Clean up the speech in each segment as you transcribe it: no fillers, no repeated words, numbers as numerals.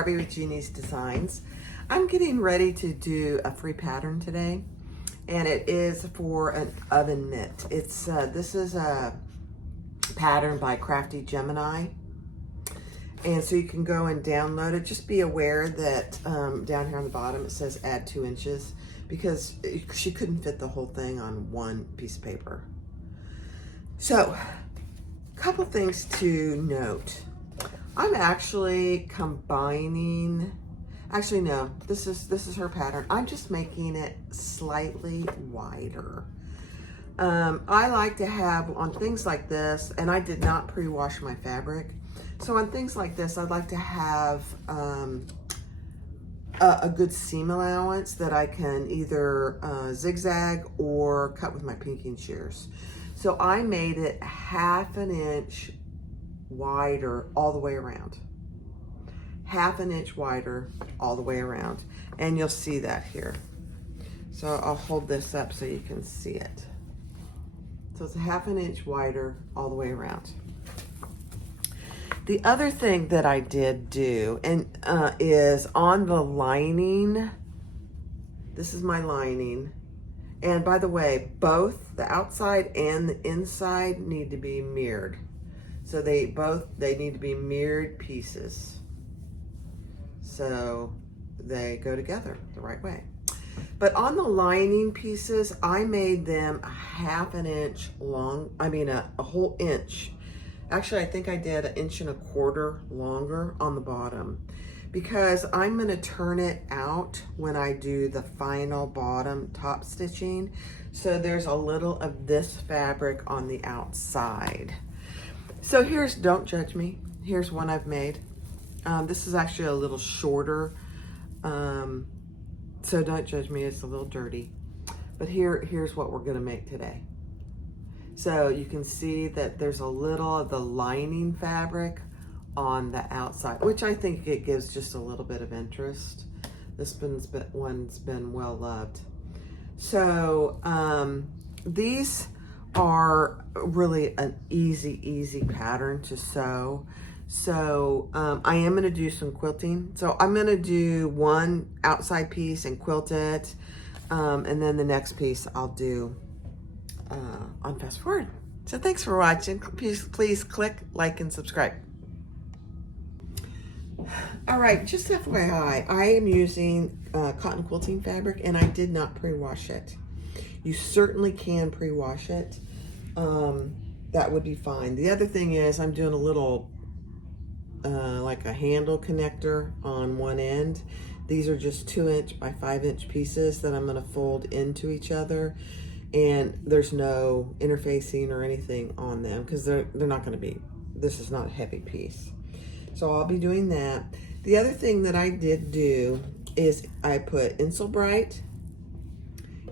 Barbie with Jeannie's Designs. I'm getting ready to do a free pattern today, and it is for an oven mitt. It's this is a pattern by Crafty Gemini, and so you can go and download it. Just be aware that down here on the bottom it says add 2 inches because she couldn't fit the whole thing on one piece of paper. So, a couple things to note. I'm actually combining, actually no, this is her pattern. I'm just making it slightly wider. I like to have on things like this, and I did not pre-wash my fabric. So on things like this, I'd like to have a good seam allowance that I can either zigzag or cut with my pinking shears. So I made it 1/2 inch wider all the way around. 1/2 inch wider all the way around. And you'll see that here. So I'll hold this up so you can see it. So it's 1/2 inch wider all the way around. The other thing that I did do is on the lining, this is my lining. And by the way, both the outside and the inside need to be mirrored. So they need to be mirrored pieces. So they go together the right way. But on the lining pieces, I made them 1/2 inch long, a whole inch. Actually, I think I did 1 1/4 inches longer on the bottom, because I'm gonna turn it out when I do the final bottom top stitching. So there's a little of this fabric on the outside. So here's, don't judge me, here's one I've made. This is actually a little shorter, so don't judge me, it's a little dirty. But here's what we're gonna make today. So you can see that there's a little of the lining fabric on the outside, which I think it gives just a little bit of interest. This one's been well loved. So these are really an easy pattern to sew. So I am going to do some quilting. So I'm going to do one outside piece and quilt it, and then the next piece I'll do on fast forward. So thanks for watching. Please click like and subscribe. All right, just FYI, I am using cotton quilting fabric, and I did not pre-wash it. You certainly can pre-wash it. That would be fine. The other thing is I'm doing a little like a handle connector on one end. These are just 2 inch by 5 inch pieces that I'm going to fold into each other, and there's no interfacing or anything on them because they're not going to be, this is not a heavy piece. So I'll be doing that. The other thing that I did do is I put Insel Bright,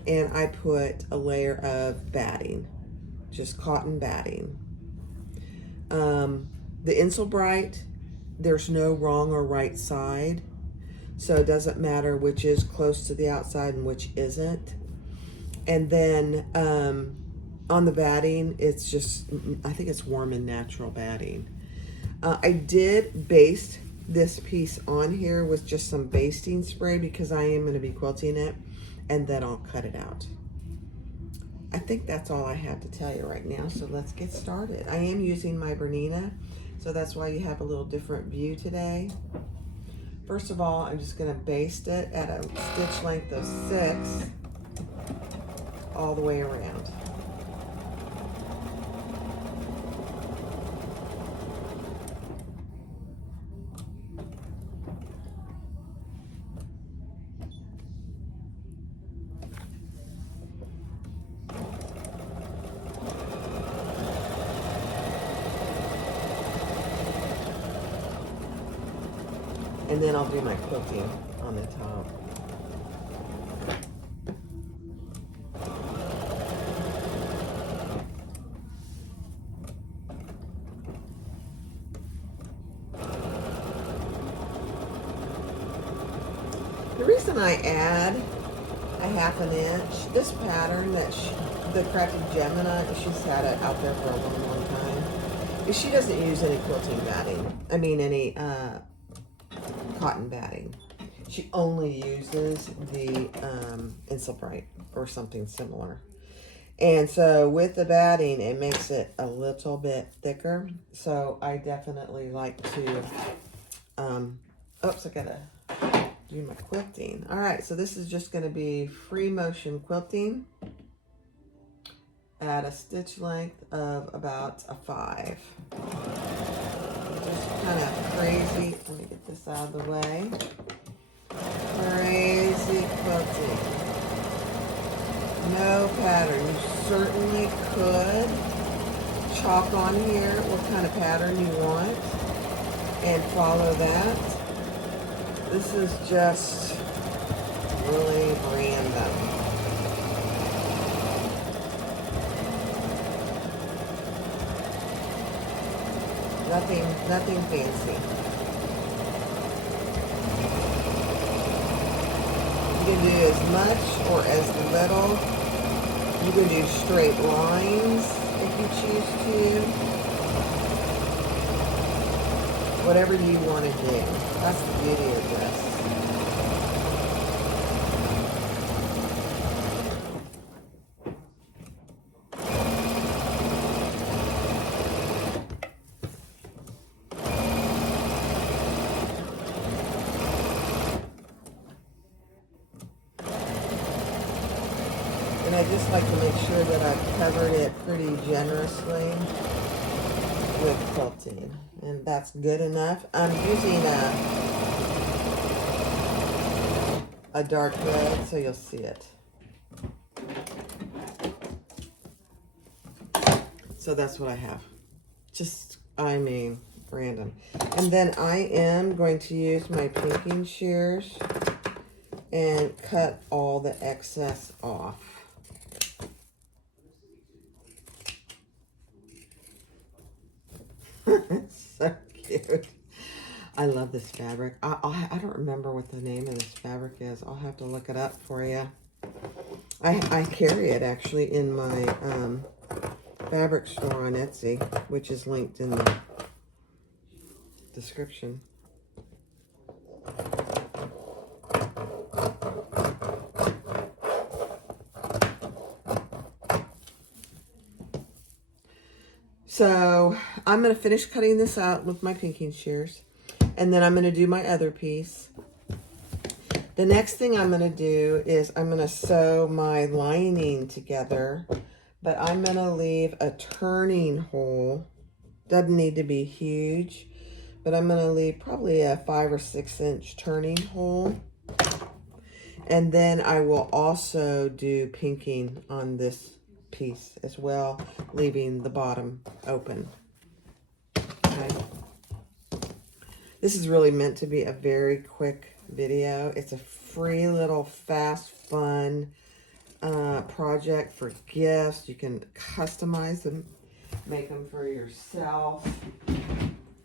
and I put a layer of batting, just cotton batting. The Insel Bright, there's no wrong or right side, so it doesn't matter which is close to the outside and which isn't. And then on the batting, it's just, I think it's warm and natural batting. I did baste this piece on here with just some basting spray because I am going to be quilting it, and then I'll cut it out. I think that's all I have to tell you right now, so let's get started. I am using my Bernina, so that's why you have a little different view today. First of all, I'm just going to baste it at a stitch length of 6 all the way around. And then I'll do my quilting on the top. The reason I add a 1/2 inch, this pattern that the Crafty Gemini, she's had it out there for a long time, is she doesn't use any quilting batting. I mean any cotton batting. She only uses the Insulbright or something similar. And so with the batting, it makes it a little bit thicker. So I definitely like to, oops, I gotta do my quilting. All right, so this is just gonna be free motion quilting at a stitch length of about a 5. Just kind of crazy, let me get this out of the way. Crazy quilting. No pattern. You certainly could chalk on here what kind of pattern you want and follow that. This is just really random. Nothing fancy. You can do as much or as little. You can do straight lines if you choose to. Whatever you want to do. That's the beauty of this. And I just like to make sure that I've covered it pretty generously with quilting. And that's good enough. I'm using a dark red so you'll see it. So that's what I have. Just, I mean, random. And then I am going to use my pinking shears and cut all the excess off. So cute. I love this fabric. I don't remember what the name of this fabric is. I'll have to look it up for you. I carry it actually in my fabric store on Etsy, which is linked in the description. So I'm going to finish cutting this out with my pinking shears, and then I'm going to do my other piece. The next thing I'm going to do is I'm going to sew my lining together, but I'm going to leave a turning hole. Doesn't need to be huge, but I'm going to leave probably a 5 or 6 inch turning hole. And then I will also do pinking on this piece as well, leaving the bottom open. Okay. This is really meant to be a very quick video. It's a free little fast fun project for gifts. You can customize them, make them for yourself.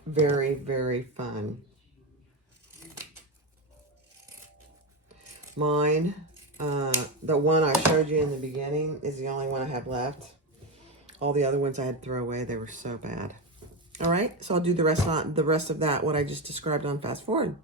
Very, very fun. Mine, the one I showed you in the beginning is the only one I have left. All the other ones I had to throw away. They were so bad. All right, so I'll do the rest of that, what I just described on fast forward.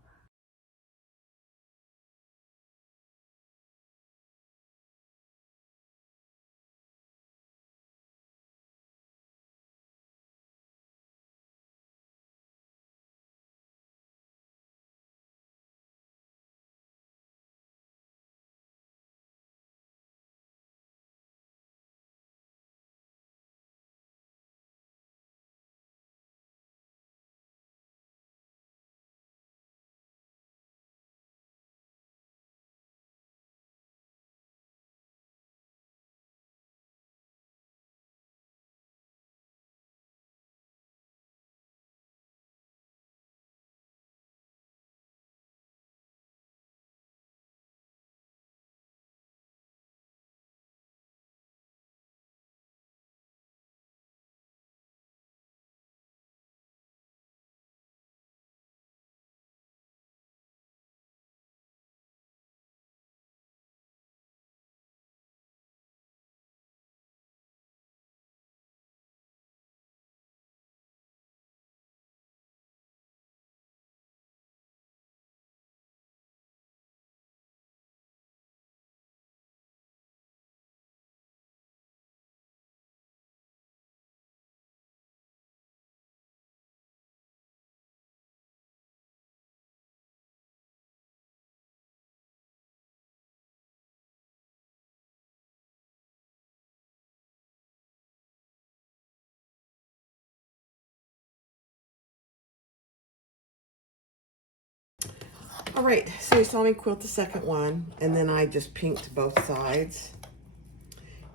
All right, so you saw me quilt the second one, and then I just pinked both sides.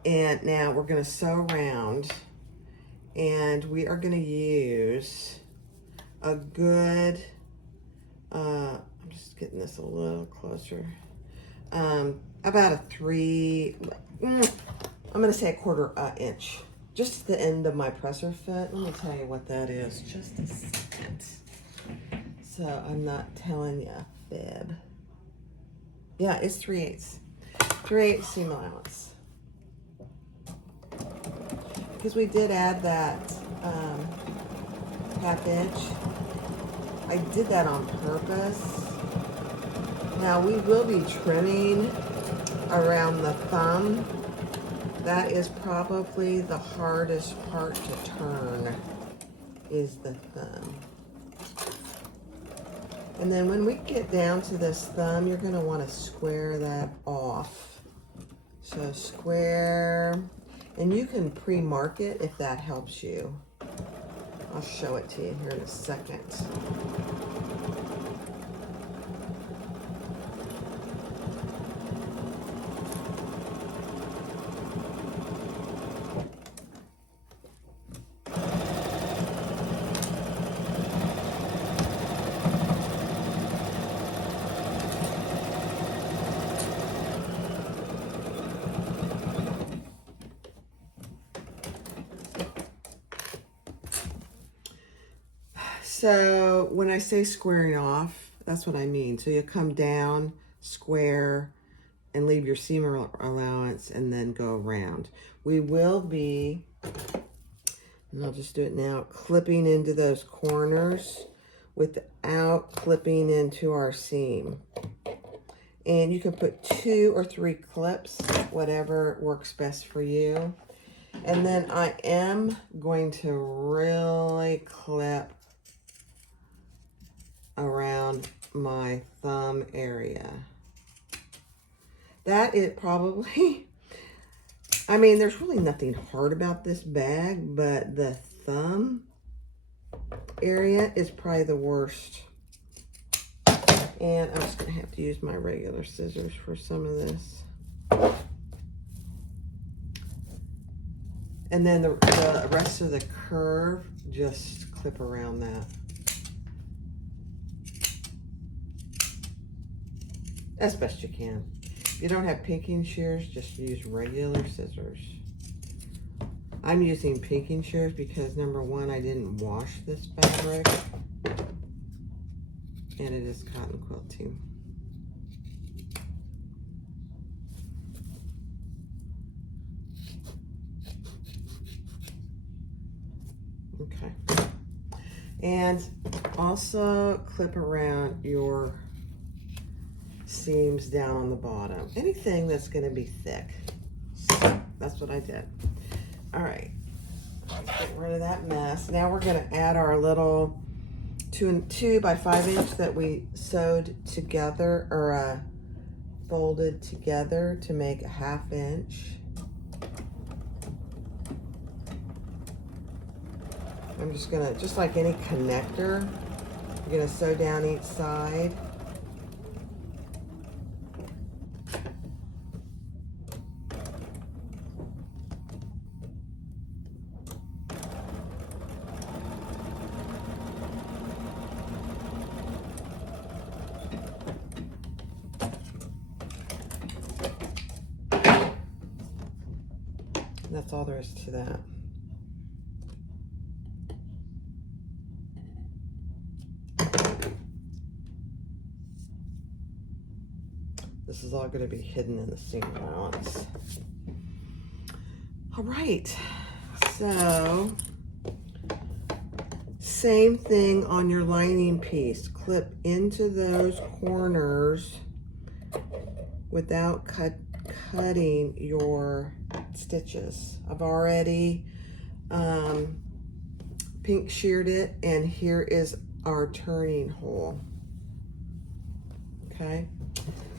And now we're gonna sew around, and we are gonna use a good, I'm just getting this a little closer, about a I'm gonna say a quarter inch, just the end of my presser foot. Let me tell you what that is, just a second. So I'm not telling you a fib. Yeah, it's 3/8. 3/8 seam allowance. Because we did add that 1/2 inch. I did that on purpose. Now we will be trimming around the thumb. That is probably the hardest part to turn, is the thumb. And then when we get down to this thumb, you're gonna wanna square that off. So square, and you can pre-mark it if that helps you. I'll show it to you here in a second. So when I say squaring off, that's what I mean. So you come down, square, and leave your seam allowance, and then go around. We will be, and I'll just do it now, clipping into those corners without clipping into our seam. And you can put 2 or 3 clips, whatever works best for you. And then I am going to really clip around my thumb area. That is probably, I mean, there's really nothing hard about this bag, but the thumb area is probably the worst. And I'm just gonna have to use my regular scissors for some of this. And then the rest of the curve, just clip around that. As best you can. If you don't have pinking shears, just use regular scissors. I'm using pinking shears because, number one, I didn't wash this fabric, and it is cotton quilting. Okay. And also clip around your seams down on the bottom. Anything that's going to be thick. So that's what I did. All right. Get rid of that mess. Now we're going to add our little 2 by 5 inch that we sewed together, or folded together to make a 1/2 inch. I'm just gonna, just like any connector, you're gonna sew down each side. That's all there is to that. This is all going to be hidden in the seam allowance. All right, so same thing on your lining piece. Clip into those corners without cutting your stitches. I've already pink sheared it, and here is our turning hole. Okay,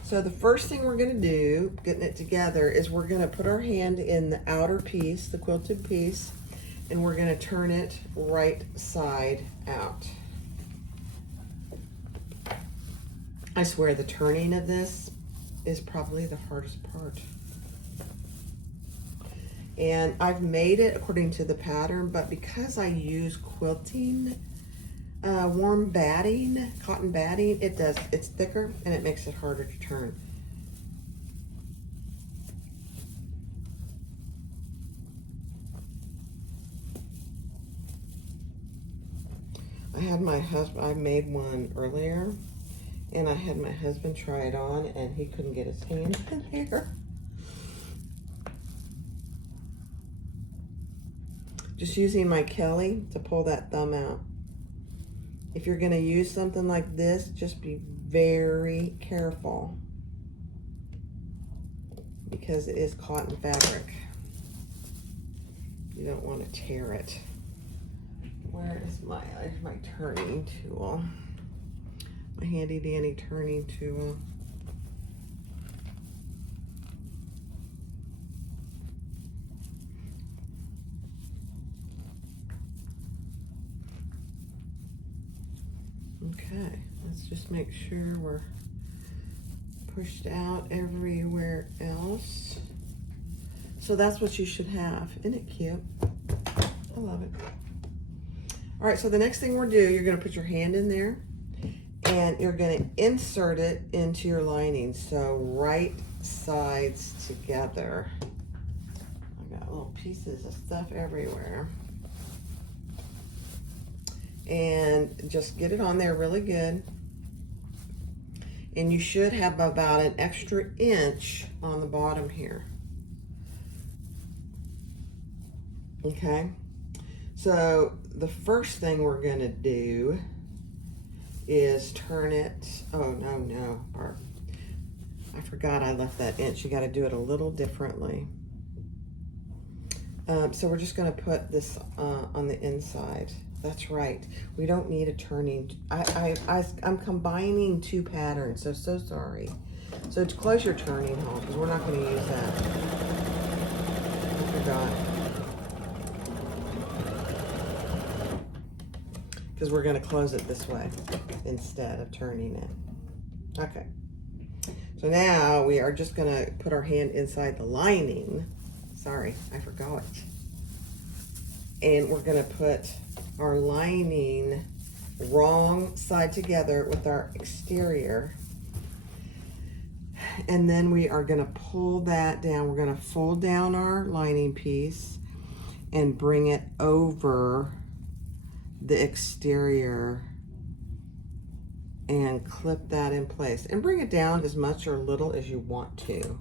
so the first thing we're going to do, getting it together, is we're going to put our hand in the outer piece, the quilted piece, and we're going to turn it right side out. I swear the turning of this is probably the hardest part. And I've made it according to the pattern, but because I use quilting, warm batting, cotton batting, it's thicker and it makes it harder to turn. I made one earlier, and I had my husband try it on, and he couldn't get his hand in there. Just using my Kelly to pull that thumb out. If you're gonna use something like this, just be very careful because it is cotton fabric. You don't want to tear it. Where is my turning tool? My handy dandy turning tool. Okay, let's just make sure we're pushed out everywhere else. So that's what you should have. Isn't it cute? I love it. All right, so the next thing we're doing, you're gonna put your hand in there and you're gonna insert it into your lining. So right sides together. I got little pieces of stuff everywhere. And just get it on there really good. And you should have about an extra inch on the bottom here. Okay, so the first thing we're gonna do is turn it, oh no, Barb. I forgot I left that inch. You gotta do it a little differently. So we're just gonna put this on the inside. That's right, we don't need a turning. I'm combining two patterns, so sorry. So to close your turning hole, because we're not gonna use that. I forgot. Because we're going to close it this way instead of turning it. Okay. So now we are just going to put our hand inside the lining. Sorry, I forgot. And we're going to put our lining wrong side together with our exterior. And then we are going to pull that down. We're going to fold down our lining piece and bring it over the exterior and clip that in place and bring it down as much or little as you want to.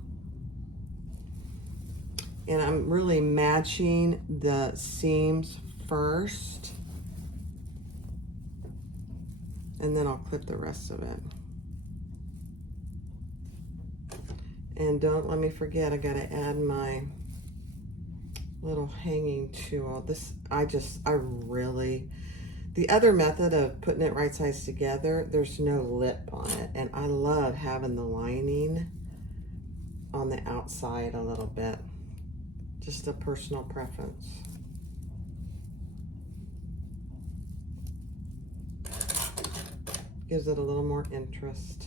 And I'm really matching the seams first, and then I'll clip the rest of it. And don't let me forget, I gotta add my little hanging tool. The other method of putting it right sides together, there's no lip on it. And I love having the lining on the outside a little bit. Just a personal preference. Gives it a little more interest.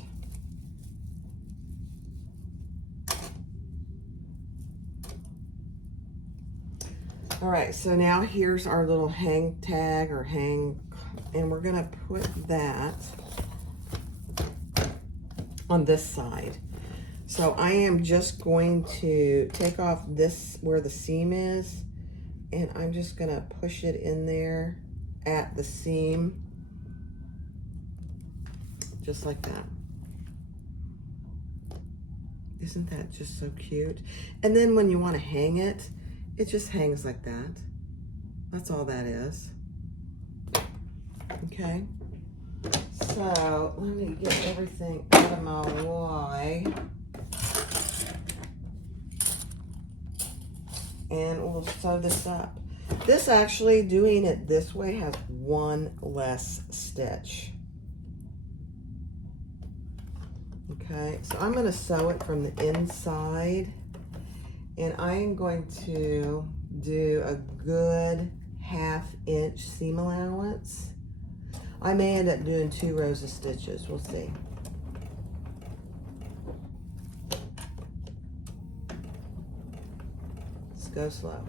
All right, so now here's our little hang tag or hang, and we're gonna put that on this side. So I am just going to take off this where the seam is, and I'm just gonna push it in there at the seam, just like that. Isn't that just so cute? And then when you wanna hang it, it just hangs like that. That's all that is. Okay. So let me get everything out of my way. And we'll sew this up. This actually, doing it this way, has one less stitch. Okay, so I'm gonna sew it from the inside. And I am going to do a good 1/2 inch seam allowance. I may end up doing 2 rows of stitches, we'll see. Just go slow.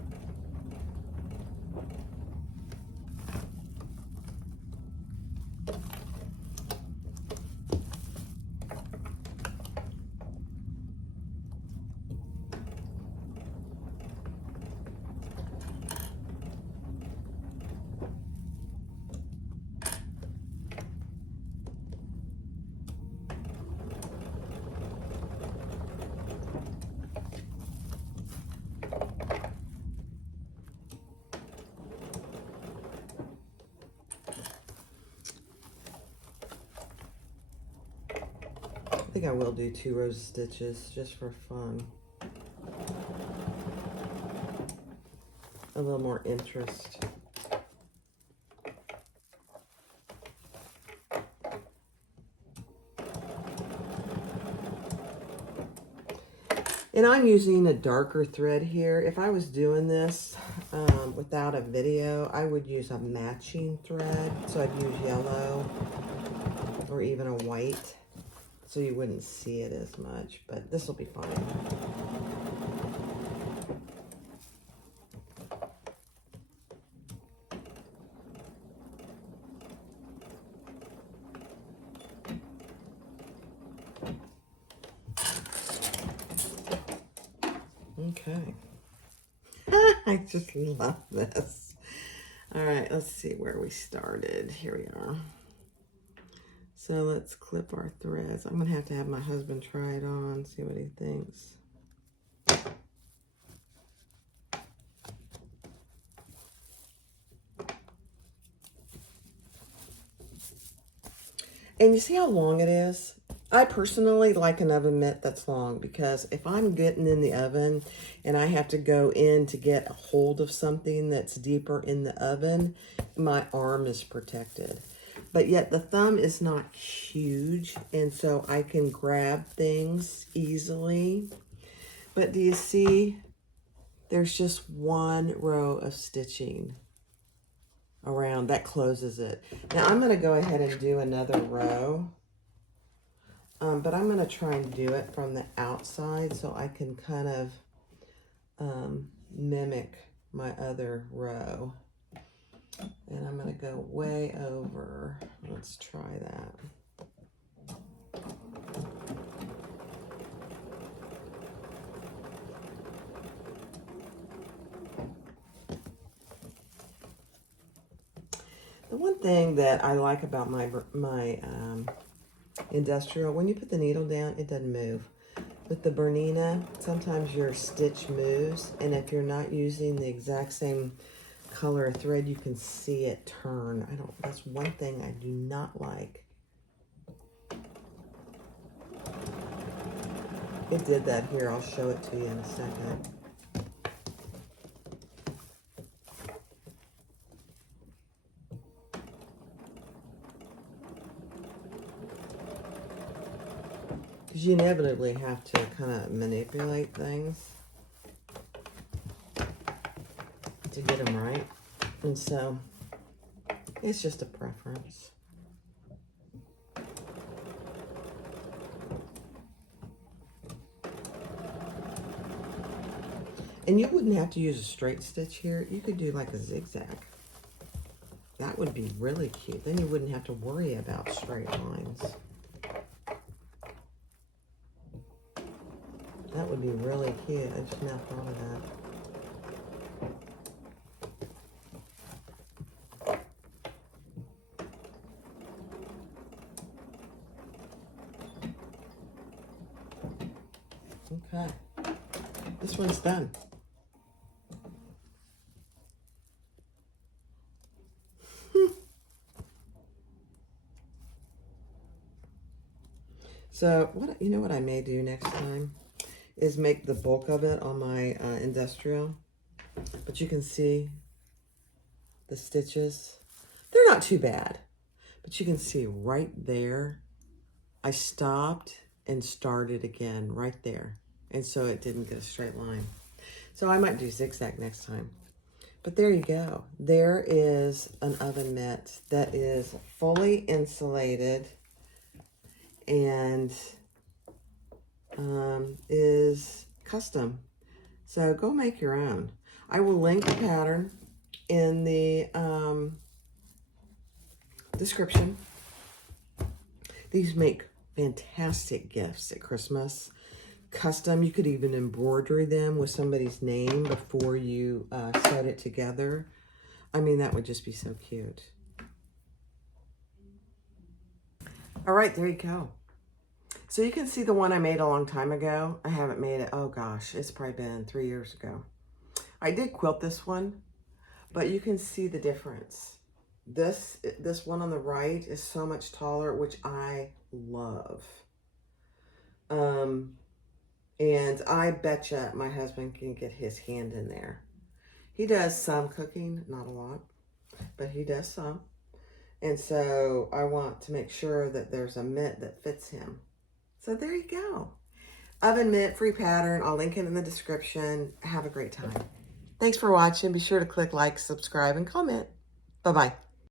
I think I will do 2 rows of stitches just for fun. A little more interest. And I'm using a darker thread here. If I was doing this without a video, I would use a matching thread. So I'd use yellow or even a white, so you wouldn't see it as much, but this will be fine. Okay. I just love this. All right, let's see where we started. Here we are. So let's clip our threads. I'm gonna have to have my husband try it on, see what he thinks. And you see how long it is? I personally like an oven mitt that's long, because if I'm getting in the oven and I have to go in to get a hold of something that's deeper in the oven, my arm is protected. But yet the thumb is not huge, and so I can grab things easily. But do you see? There's just 1 row of stitching around. That closes it. Now I'm going to go ahead and do another row. But I'm going to try and do it from the outside so I can kind of mimic my other row. And I'm going to go way over. Let's try that. The one thing that I like about my industrial, when you put the needle down, it doesn't move. With the Bernina, sometimes your stitch moves, and if you're not using the exact same color of thread, you can see it turn. That's one thing I do not like. It did that here. I'll show it to you in a second. Because you inevitably have to kind of manipulate things to get them right. And so it's just a preference. And you wouldn't have to use a straight stitch here. You could do like a zigzag. That would be really cute. Then you wouldn't have to worry about straight lines. That would be really cute. I just now thought of that. Okay. This one's done. So you know what I may do next time is make the bulk of it on my industrial. But you can see the stitches. They're not too bad. But you can see right there, I stopped and started again right there. And so it didn't get a straight line. So I might do zigzag next time. But there you go. There is an oven mitt that is fully insulated and is custom. So go make your own. I will link the pattern in the description. These make fantastic gifts at Christmas. Custom, you could even embroider them with somebody's name before you set it together. I mean, that would just be so cute. All right, there you go. So you can see the one I made a long time ago. I haven't made it, oh gosh, it's probably been 3 years ago. I did quilt this one, but you can see the difference. This one on the right is so much taller, which I love. And I betcha my husband can get his hand in there. He does some cooking, not a lot, but he does some. And so I want to make sure that there's a mitt that fits him. So there you go. Oven mitt, free pattern. I'll link it in the description. Have a great time. Thanks for watching. Be sure to click like, subscribe, and comment. Bye-bye.